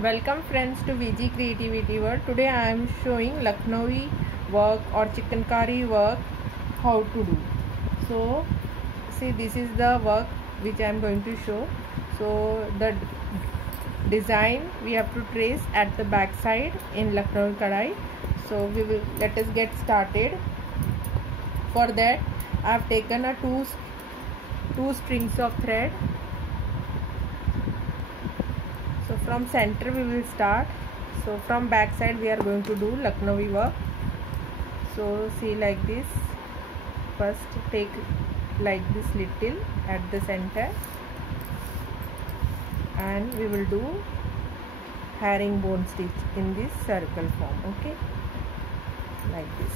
Welcome friends to VG Creativity World. Today I am showing Lucknowi work or chikankari work how to do. So see, this is the work which I am going to show. So the design we have to trace at the back side in Lucknowi kadai. So let us get started. For that I have taken a two strings of thread. So from center we will start. So from back side we are going to do Lucknowi work. So see, like this. First take like this little at the center, and we will do herringbone stitch in this circle form. Okay, like this.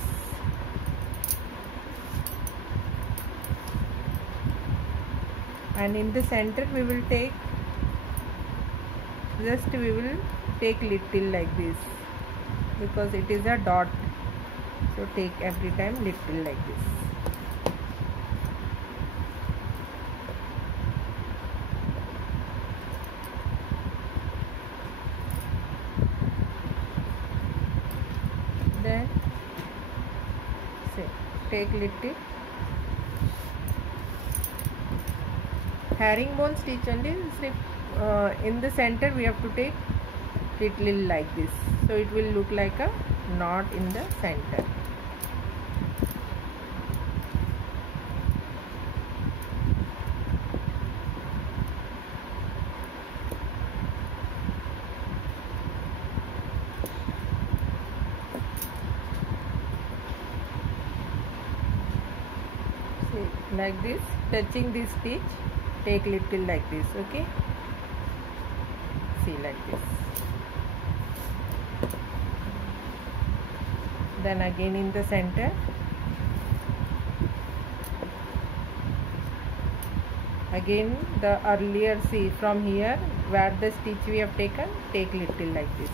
And in the center we will take little like this, because it is a dot. So take every time little like this. Then say take little herringbone stitch only. In the center we have to take little like this, so it will look like a knot in the center. See, like this, touching this stitch, take little like this. Okay, see, like this. Then again in the center, again the earlier, see, from here where the stitch we have taken, take little like this.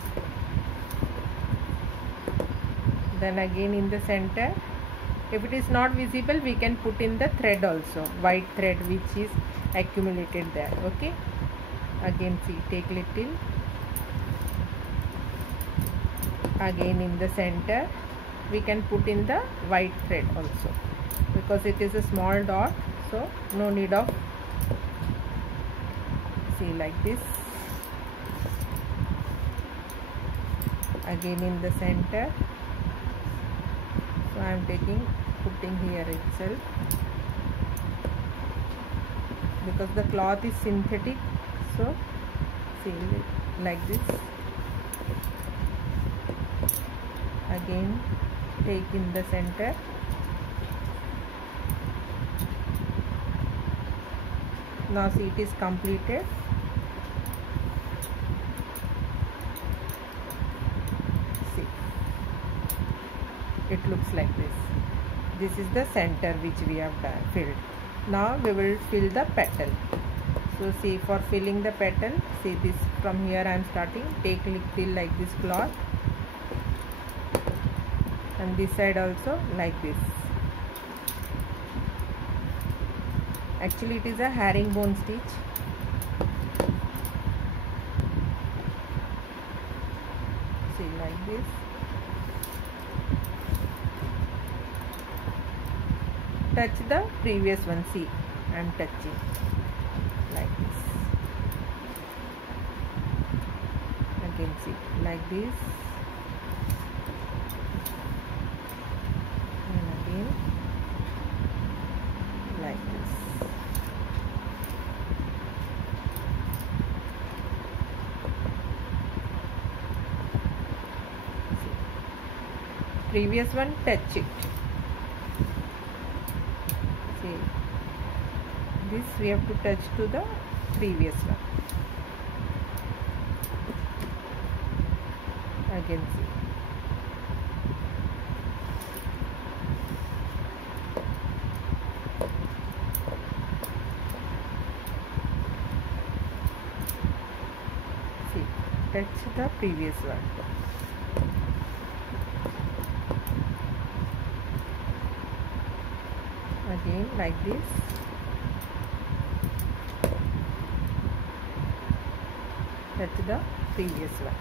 Then again in the center, if it is not visible we can put in the thread also, white thread which is accumulated there. Okay, again see, take little, again in the center we can put in the white thread also, because it is a small dot, so no need of, see, like this. Again in the center, so I am putting here itself, because the cloth is synthetic. So see, like this. Again take in the center, now see, it is completed. See, it looks like this. This is the center which we have filled. Now we will fill the petal. So see, for filling the petal, see, this from here I am starting, take little like this cloth, and this side also like this. Actually it is a herringbone stitch. See, like this. Touch the previous one. See, I am touching like this. Again see, like this. Like this. See, previous one, touch it. See, this we have to touch to the previous one. Again see. Touch the previous one. Again like this. touch the previous one.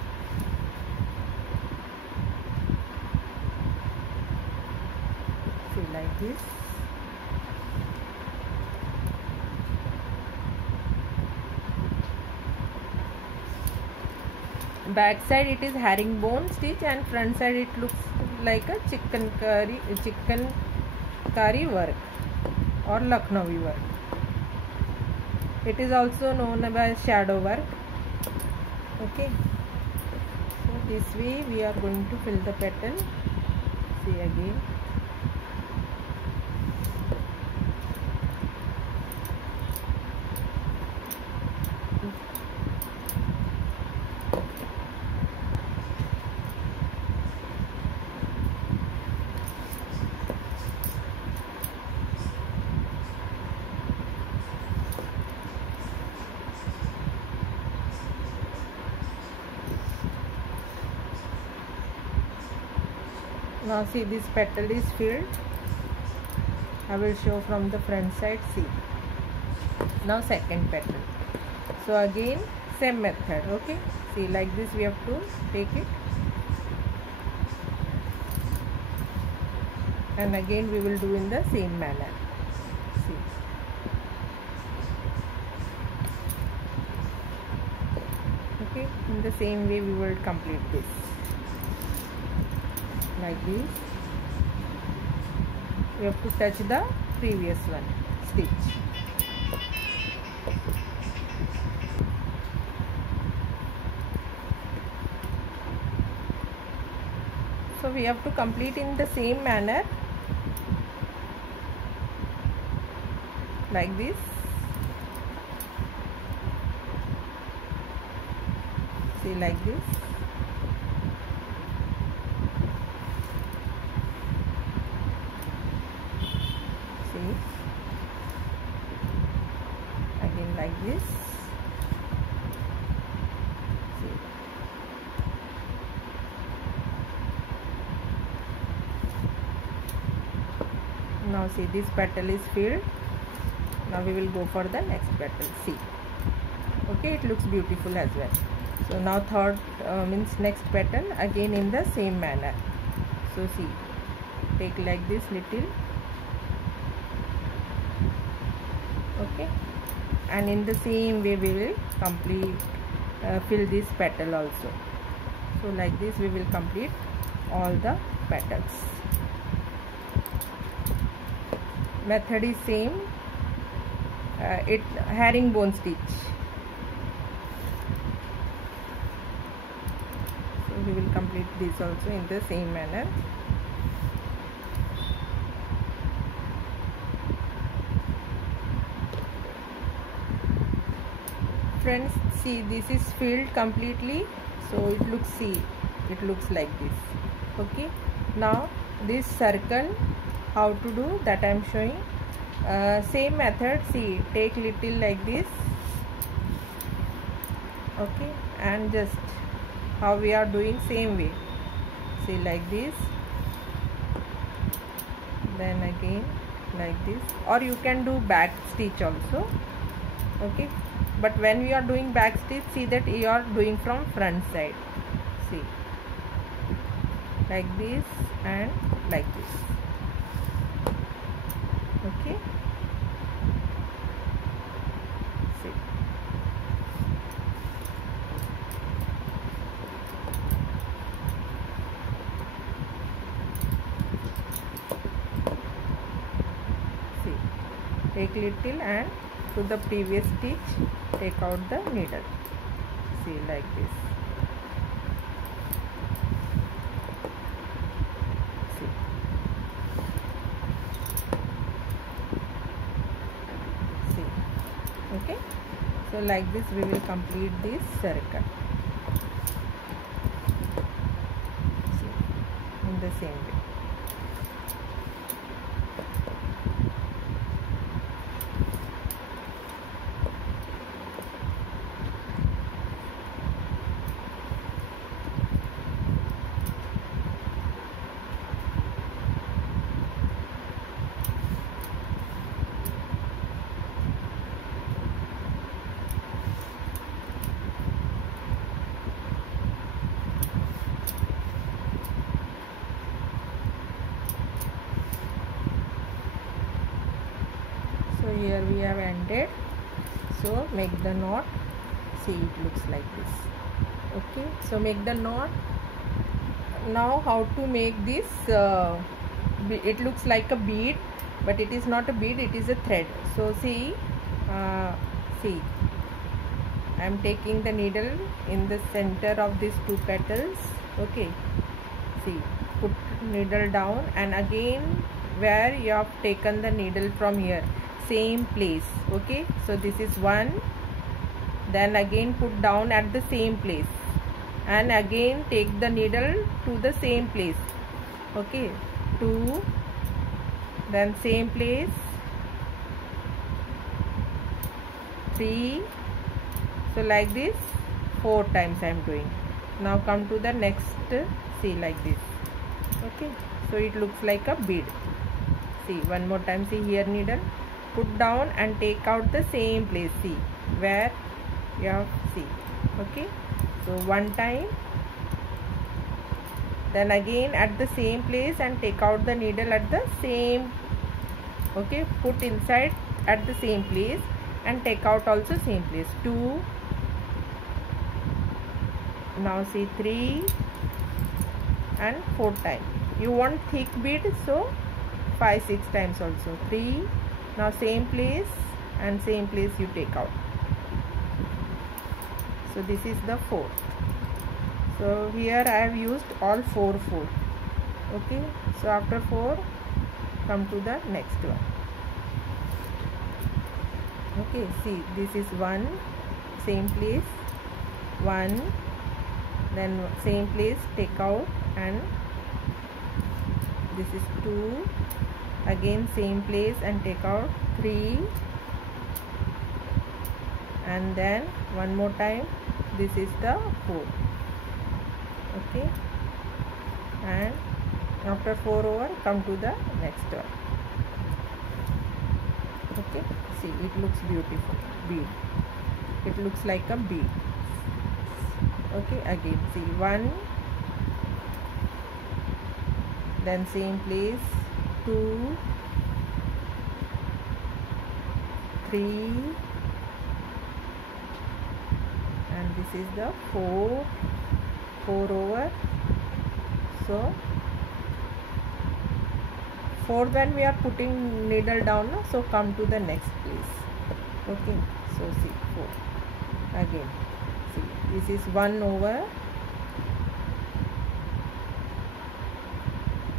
See, like this. Back side it is herringbone stitch, and front side it looks like a chicken curry work or Lucknowi work. It is also known as shadow work. Okay, so this way we are going to fill the petal. See again. Now see, this petal is filled. I will show from the front side. See, now second petal. So again same method. Okay, see, like this we have to take it, and again we will do in the same manner. See, okay, in the same way we will complete this. Like this, we have to touch the previous one stitch. So we have to complete in the same manner, like this. See, like this. Again like this. See. Now see, this petal is filled. Now we will go for the next petal. See, okay, it looks beautiful as well. So now third means next petal, again in the same manner. So see, take like this little. Okay, and in the same way we will complete fill this petal also. So like this we will complete all the petals. Method is same. It herringbone stitch. So we will complete this also in the same manner. Friends, see, this is filled completely, so it looks, see, it looks like this. Okay, now this circle, how to do that I am showing. Same method. See, take little like this. Okay, and just how we are doing, same way. See, like this, then again like this, or you can do back stitch also. Okay, but when we are doing back stitch, see that you are doing from front side. See, like this and like this. Okay, see, see, take little and to the previous stitch take out the needle. See, like this. See, see, okay, so like this we will complete this circle. See, in the same way. here we have ended. So make the knot. See, it looks like this. Okay, so make the knot. Now how to make this? It looks like a bead, but it is not a bead, it is a thread. So see, see, I am taking the needle in the center of these two petals. Okay, see, put needle down, and again where you have taken the needle from here, same place. Okay, so this is one, then again put down at the same place, and again take the needle to the same place. Okay, 2, then same place, 3. So like this 4 times I am doing. Now come to the next. See, like this. Okay, so it looks like a bead. See, one more time. See, here needle, put down and take out the same place. See where you have, see. Okay, so one time, then again at the same place and take out the needle at the same. Okay, put inside at the same place and take out also same place. 2. Now see, 3 and 4 times. You want thick bead, so 5, 6 times also. 3. Now same place and same place you take out. So this is the 4th. So here I have used all 4. Okay, so after 4, come to the next one. Okay, see, this is 1, same place, 1, then same place, take out, and this is 2, again same place and take out, 3, and then one more time, this is the 4. Okay, and after 4 over, come to the next one. Okay, see, it looks beautiful, bead. It looks like a bead. Okay, again see, 1, then same place, 2, 3, and this is the 4 over. So 4, when we are putting needle down, so come to the next place. Okay, so see, 4 again. See, this is 1 over,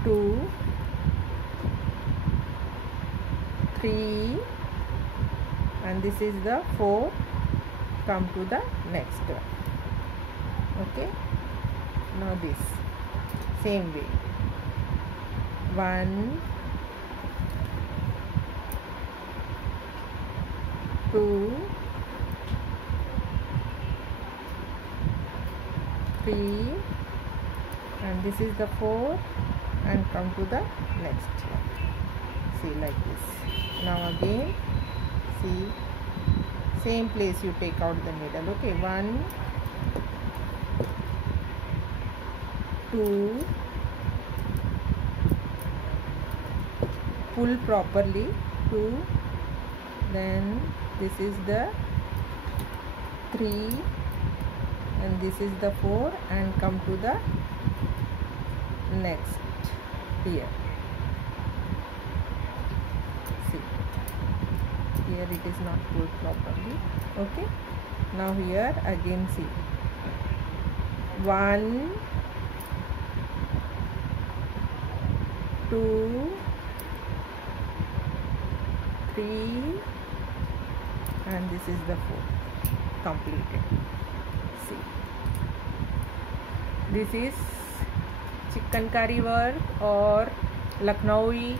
2, 3, and this is the 4. Come to the next one. Okay, now this same way, 1, 2, 3, and this is the 4, and come to the next one. See, like this. Now again, see, same place you take out the needle. Okay, 1, 2, pull properly, 2, then this is the 3, and this is the 4, and come to the next here. See, here it is not pulled properly. Okay, now here again see, 1, 2, 3, and this is the 4th. Completed. See, this is chikankari work or Lucknowi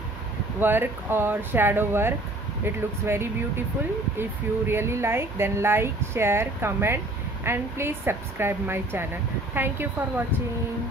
work or shadow work. It looks very beautiful. If you really like, then like, share, comment, and please subscribe my channel. Thank you for watching.